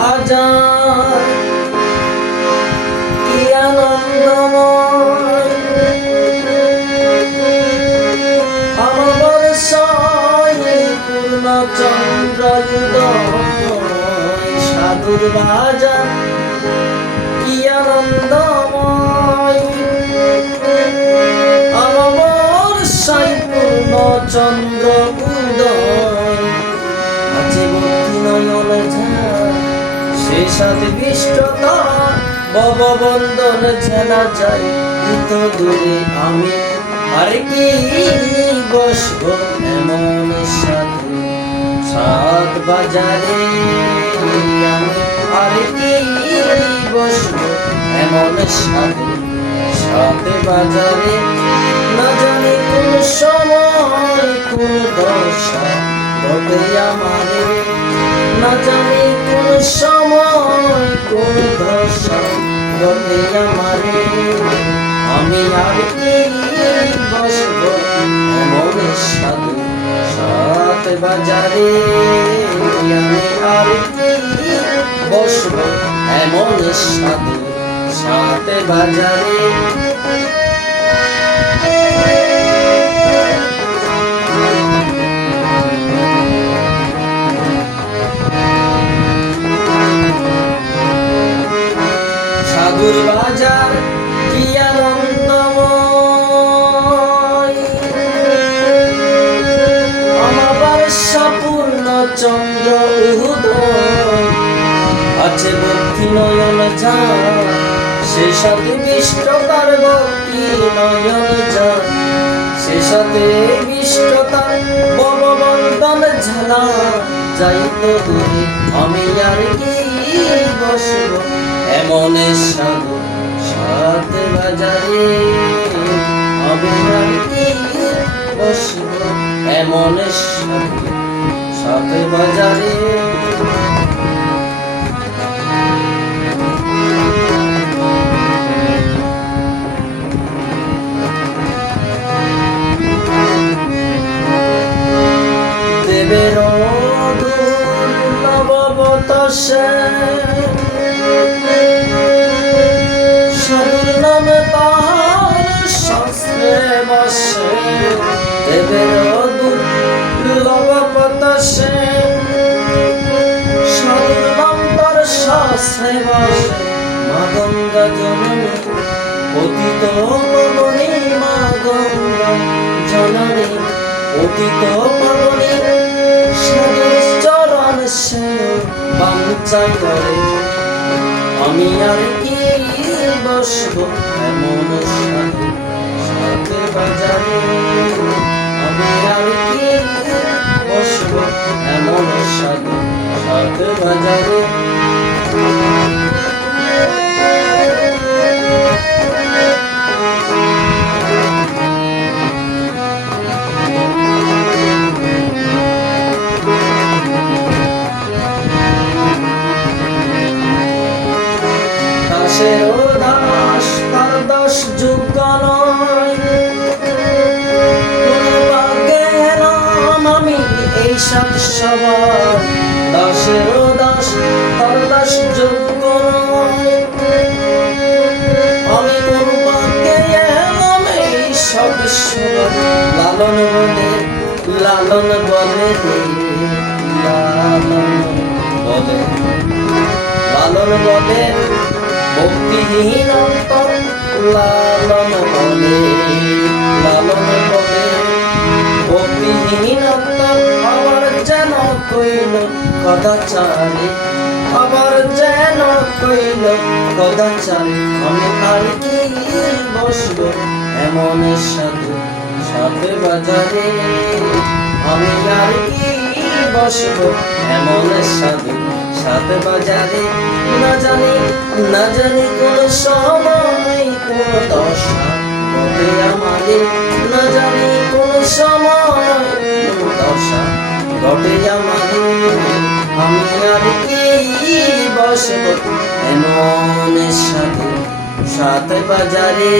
বাজার কি আনন্দময় অমাবস্যায় পূর্ণ চন্দ্রোদয় সাধুর বাজার কি আনন্দময় অমাবস্যায় পূর্ণ চন্দ্র উদয় আছে ভক্তি নয়ন ঝাঁ সে সাথে বিষ্টতা ভববন্ধন ঝেলা যায় এত দূরে আমি আর কি বসব এমন সাথে সাত বাজারে আমি আর কি বসব এমন সাথে সাত বাজারে না জানি কোন সময় কোন দশা ঘটে আমারে না জানি কোন সময় কোন দশা ঘটে আমারে আমি আর কি বসব এমন সাধু সাত বাজারে আমি আর কি বসব এমন সাধু সাত বাজারে সাধুর বাজার কি আনন্দময় অমাবস্যা পূর্ণ চন্দ্র উদয় আছে ভক্তি নয়ন ঝাঁ সে সাথে বিষ্টতার ভক্তি নয়ন ঝাঁ সে সাথে বিষ্টতার ভববন্ধন ঝালা যাইতো দূরে আমি আর কি বসব এমন সাধু সাত বাজারে আমি আর কি বসব এমন সাধু সাত বাজারে দেবের নববতসে সাধুর নামে তার শাস্ত্রে বসে দেবের দুর্লভবতসে সাধুর নাম তার শাস্ত্রে বসে মা গঙ্গা জননী পতিত পাবনী মা গঙ্গা জননী পতিত পাবনী সাধুর চরণ সে বাঞ্ছা করে আমি আর কি বসব এমন সাধু সাত বাজারে আমি আর কি বসব এমন সাধু সাত বাজারে দাস তার দাস যোগ্য নয় কোন ভাগ্যে এলাম আমি এই সাত সবার দাসের দাস তার দাস যোগ্য নয় আমি কোন ভাগ্যে এলাম এই সাত সবার লালন বলে লালন বলে লালন বলে ভক্তিহীন অন্তর লালন বলে ভক্তিহীন অন্তর আবার যেন কইল কদাচারে আবার যেন কইল কদাচারে আমি আর কি বসব এমন সাধু সাত বাজারে আমি আর কি বসব এমন সাধু সাত বাজারে না জানি কোন সময় কোন দশা ঘটে আমাদের না জানি কোন সময় কোন দশা ঘটে আমাদের আমি আর কি বসব এমন সাধু সাত বাজারে।